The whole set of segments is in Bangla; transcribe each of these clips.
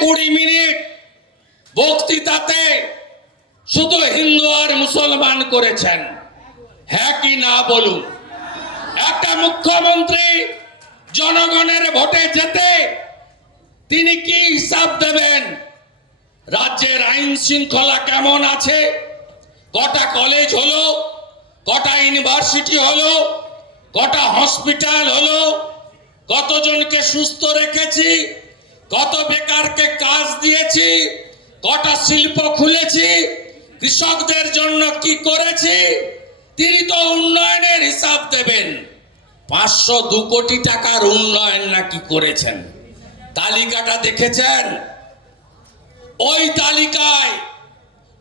20 মিনিট বক্তৃতাতে শুধু হিন্দু আর মুসলমান করেছেন, হ্যাঁ কি না বলুন? একটা মুখ্যমন্ত্রী জনগণের ভোটে যেতে তিনি কি হিসাব দেবেন? রাজ্যের আইন শৃঙ্খলা কেমন আছে, কটা কলেজ হলো, কটা ইউনিভার্সিটি হলো, কটা হসপিটাল হলো, কতজনকে সুস্থ রেখেছি, কত বেকারকে কাজ দিয়েছি, কটা শিল্প খুলেছি, কৃষকদের জন্য কি করেছি, তিনি তো উন্নয়নের হিসাব দেবেন। 502 কোটি টাকার উন্নয়ন নাকি করেছেন, তালিকাটা দেখেছেন? ওই তালিকায়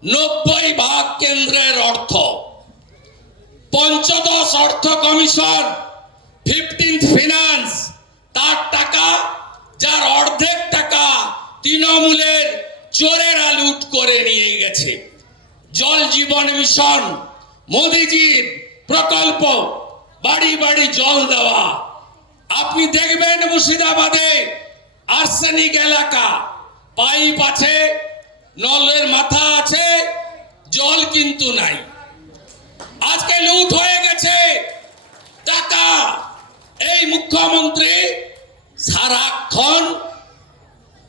90% কেন্দ্রের অর্থ। পঞ্চদশ অর্থ কমিশন 15th ফিনান্স তার টাকা, যার অর্ধেক টাকা তৃণমূলের চোরেরা লুট করে নিয়ে গেছে। জল জীবন মিশন, মোদিজির প্রকল্প, বাড়ি বাড়ি জল দেওয়া। আপনি দেখবেন মুর্শিদাবাদে আর্সেনিক এলাকা, পাইপ আছে, নলের মাথা আছে, জল কিন্তু নাই। আজকে লুট হয়ে গেছে টাকা। এই মুখ্যমন্ত্রী সারাক্ষণ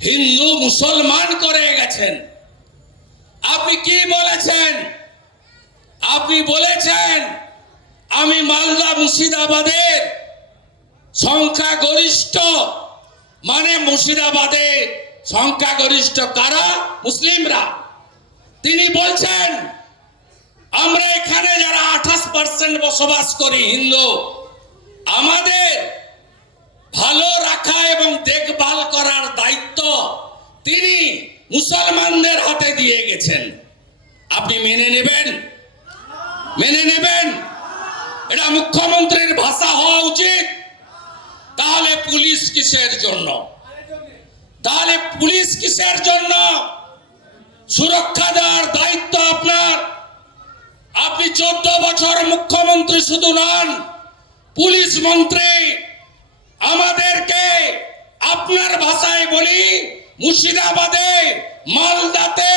হিন্দু মুসলমান করে গেছেন। আপনি কি বলেছেন? আপনি বলেছেন আমি মালদা মুর্শিদাবাদের সংখ্যাগরিষ্ঠ, মানে মুর্শিদাবাদে সংখ্যাগরিষ্ঠ কারা? মুসলিমরা। তিনি বলছেন আমরা এখানে যারা 28% বসবাস করি হিন্দু, আমাদের ভালো রাখা এবং দেখভাল করার দায়িত্ব তিনি মুসলমানদের হাতে দিয়ে গেছেন। আপনি মেনে নেবেন? মেনে নেবেন? এটা মুখ্যমন্ত্রীর ভাষা হওয়া উচিত। তাহলে পুলিশ কিসের জন্য? তাহলে পুলিশ কিসের জন্য? সুরক্ষা দেওয়ার দায়িত্ব আপনার। আপনি 14 বছর মুখ্যমন্ত্রী শুধু নন, পুলিশ মন্ত্রী। আমাদেরকে আপনার ভাষায় বলি, মুর্শিদাবাদে মালদাতে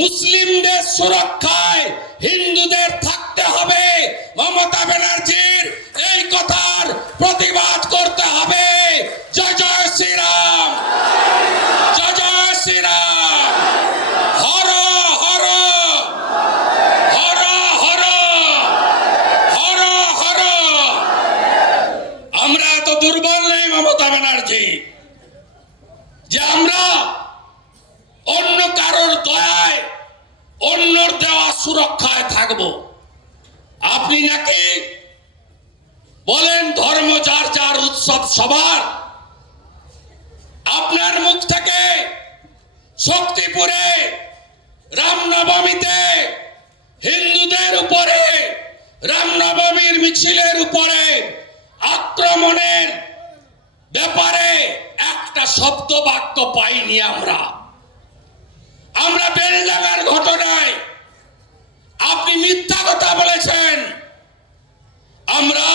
মুসলিমদের সুরক্ষায় হিন্দুদের থাকতে হবে। মমতা ব্যানার্জির এই কথার প্রতিবাদ করতে হবে। জয় জয় শ্রীরাম, জয় জয় শ্রীরাম, হর হর হর হর হর হর। আমরা এত দুর্বল নেই মমতা ব্যানার্জি যে আমরা অন্য কারোর দয়ায়, অন্যর দেওয়া সুরক্ষায় থাকবো। আপনি নাকি বলেন ধর্ম যার যার, উৎসব সবার। আপনার মুখ থেকে শক্তিপুরে রামনবমীতে হিন্দুদের উপরে, রামনবমীর মিছিলের উপরে আক্রমণের ব্যাপারে একটা শব্দ বাক্য পাইনি আমরা। আমরা বেলডাঙ্গার ঘটনায় আপনি মিথ্যা কথা বলেছেন। আমরা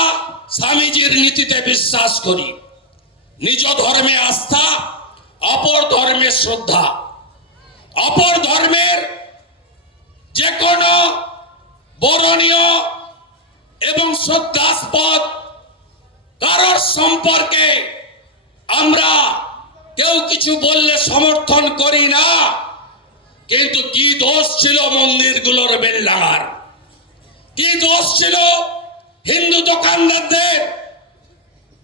স্বামীজির নীতিতে বিশ্বাস করি, নিজ ধর্মে আস্থা, অপর ধর্মের শ্রদ্ধা। অপর ধর্মের যে কোনো বরণীয় এবং শ্রদ্ধাস্পদ কারোর সম্পর্কে আমরা কেউ কিছু বললে সমর্থন করি না। কিন্তু কি দোষ ছিল মন্দিরগুলোর বেলডাঙ্গার? কি দোষ ছিল হিন্দু দোকানদারদের?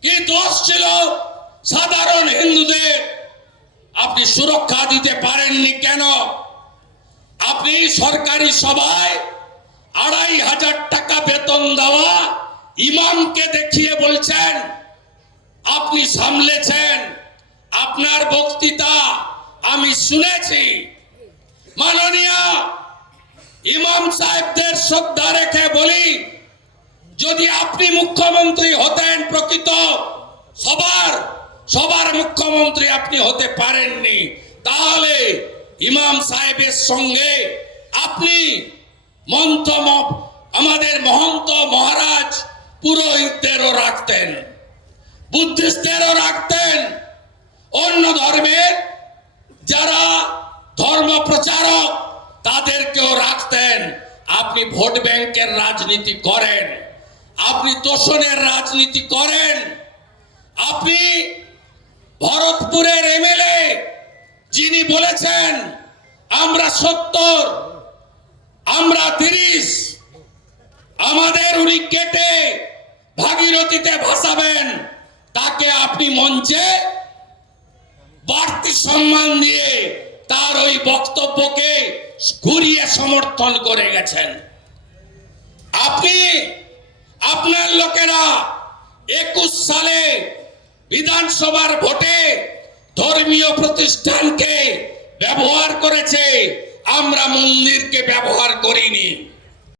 কি দোষ ছিল সাধারণ হিন্দুদের? আপনি সুরক্ষা দিতে পারেননি কেন? আপনি সরকারি সভায় 2500 টাকা বেতন দেওয়া ইমামকে দেখিয়ে বলছেন আপনি সামলেছেন। আপনার বক্তৃতা আমি শুনেছি। মাননীয় ইমাম সাহেবদের শ্রদ্ধা রেখে বলি, যদি আপনি মুখ্যমন্ত্রী হতেন, প্রকৃত সবার মুখ্যমন্ত্রী আপনি হতে পারেননি, তাহলে ইমাম সাহেবের সঙ্গে আপনি আমাদের মহন্ত মহারাজ পুরোহিতদেরও রাখতেন, বুদ্ধিস্টদেরও রাখতেন, অন্য ধর্মের আপনি ভোট ব্যাংকের রাজনীতি করেন, আপনি তোষণের রাজনীতি করেন। আপনি ভরতপুরের এমএলএ যিনি বলেছেন আমরা 70, আমরা 30, আমাদের উনি কেটে ভাগীরথীতে ভাসাবেন, তাকে আপনি মঞ্চে বাড়তি সম্মান দিয়ে তার ওই বক্তব্যকে ঘুরিয়ে সমর্থন করে গেছেন। আপনি আপনার লোকেরা 21 সালে বিধানসভার ভোটে ধর্মীয় প্রতিষ্ঠানকে ব্যবহার করেছে, আমরা মন্দিরকে ব্যবহার করিনি।